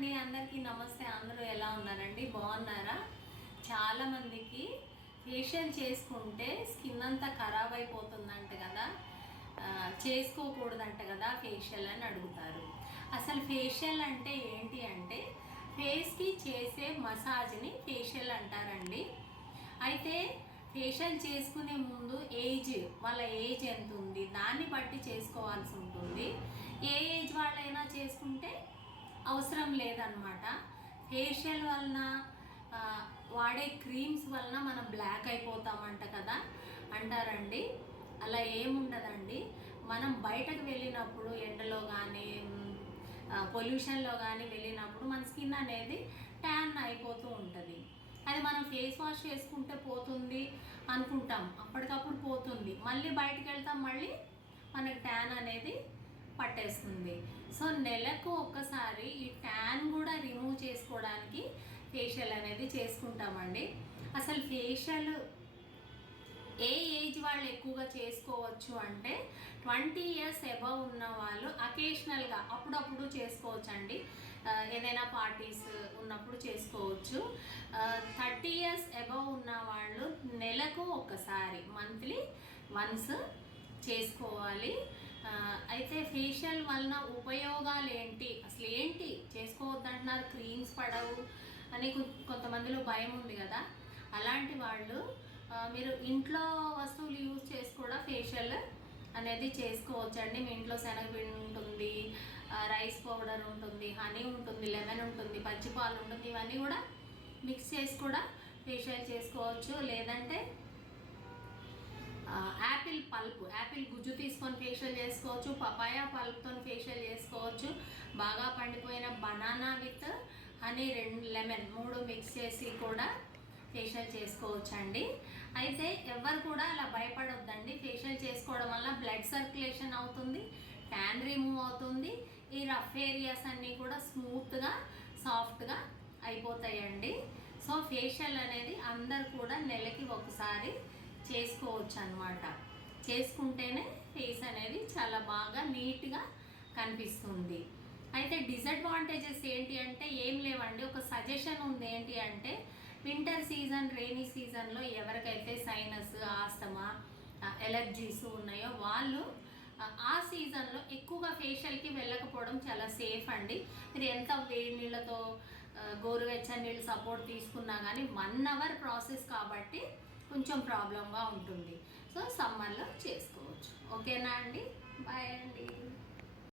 అండి, అందరికీ నమస్తే. అందరూ ఎలా ఉన్నారండి? బాగున్నారా? చాలామందికి ఫేషియల్ చేసుకుంటే స్కిన్ అంతా ఖరాబ్ అయిపోతుందంట కదా, చేసుకోకూడదంట కదా ఫేషియల్ అని అడుగుతారు. అసలు ఫేషియల్ అంటే ఏంటి అంటే, ఫేస్కి చేసే మసాజ్ని ఫేషియల్ అంటారండి. అయితే ఫేషియల్ చేసుకునే ముందు వాళ్ళ ఏజ్ ఎంత ఉంది దాన్ని బట్టి చేసుకోవాల్సి ఉంటుంది. ఏ ఏజ్ వాళ్ళైనా చేసుకుంటే అవసరం లేదన్నమాట. ఫేషియల్ వలన వాడే క్రీమ్స్ వలన మనం బ్లాక్ అయిపోతామంట కదా అంటారండి. అలా ఏముండదండి. మనం బయటకు వెళ్ళినప్పుడు ఎండలో కానీ పొల్యూషన్లో కానీ వెళ్ళినప్పుడు మన స్కిన్ అనేది ట్యాన్ అయిపోతూ ఉంటుంది. అది మనం ఫేస్ వాష్ చేసుకుంటే పోతుంది అనుకుంటాం, అప్పటికప్పుడు పోతుంది. మళ్ళీ బయటకు వెళ్తాం, మళ్ళీ మనకి ట్యాన్ అనేది పట్టేస్తుంది. సో నెలకు ఒక్కసారి ఈ ట్యాన్ కూడా రిమూవ్ చేసుకోవడానికి ఫేషియల్ అనేది చేసుకుంటామండి. అసలు ఫేషియల్ ఏ ఏజ్ వాళ్ళు ఎక్కువగా చేసుకోవచ్చు అంటే 20 years అబవ్ ఉన్న వాళ్ళు అకేషనల్గా అప్పుడప్పుడు చేసుకోవచ్చు అండి. ఏదైనా పార్టీస్ ఉన్నప్పుడు చేసుకోవచ్చు. 30 years అబవ్ ఉన్న వాళ్ళు నెలకు ఒకసారి, మంత్లీ వన్స్ చేసుకోవాలి. అయితే ఫేషియల్ వలన ఉపయోగాలు ఏంటి, అసలు ఏంటి చేసుకోవద్దంటున్నారు, క్రీమ్స్ పడవు అని కొంతమందిలో భయం ఉంది కదా. అలాంటి వాళ్ళు మీరు ఇంట్లో వస్తువులు యూజ్ చేసి కూడా ఫేషియల్ అనేది చేసుకోవచ్చండి. మీ ఇంట్లో శనగపిండి ఉంటుంది, రైస్ పౌడర్ ఉంటుంది, హనీ ఉంటుంది, లెమన్ ఉంటుంది, పచ్చిపాలు ఉంటుంది. ఇవన్నీ కూడా మిక్స్ చేసి కూడా ఫేషియల్ చేసుకోవచ్చు. లేదంటే యాపిల్ గుజ్జు తీసుకొని ఫేషియల్ చేసుకోవచ్చు. పపాయా పల్ప్తో ఫేషియల్ చేసుకోవచ్చు. బాగా పండిపోయిన banana with honey, lemon 3 mix చేసి కూడా ఫేషియల్ చేసుకోవచ్చు అండి. అయితే ఎవరు కూడా అలా భయపడొద్దండి. ఫేషియల్ చేసుకోవడం వల్ల బ్లడ్ సర్క్యులేషన్ అవుతుంది, ట్యాన్ రిమూవ్ అవుతుంది, ఈ రఫ్ ఏరియాస్ అన్నీ కూడా స్మూత్గా సాఫ్ట్గా అయిపోతాయండి. సో ఫేషియల్ అనేది అందరు కూడా నెలకి ఒకసారి చేసుకోవచ్చు అన్నమాట. చేసుకుంటేనే ఫేస్ అనేది చాలా బాగా నీట్గా కనిపిస్తుంది. అయితే డిసడ్వాంటేజెస్ ఏంటి అంటే ఏం లేవండి. ఒక సజెషన్ ఉంది. ఏంటి అంటే వింటర్ సీజన్, రెయినీ సీజన్లో ఎవరికైతే సైనస్, ఆస్తమా, ఎలర్జీస్ ఉన్నాయో వాళ్ళు ఆ సీజన్లో ఎక్కువగా ఫేషియల్కి వెళ్ళకపోవడం చాలా సేఫ్ అండి. మీరు ఎంత వేడి నీళ్ళతో గోరువెచ్చని నీళ్ళు సపోర్ట్ తీసుకున్నా కానీ 1 hour ప్రాసెస్ కాబట్టి కొంచెం ప్రాబ్లంగా ఉంటుంది. సో సమ్మర్లో చేసుకోవచ్చు. ఓకేనా అండి? బాయ్ అండి.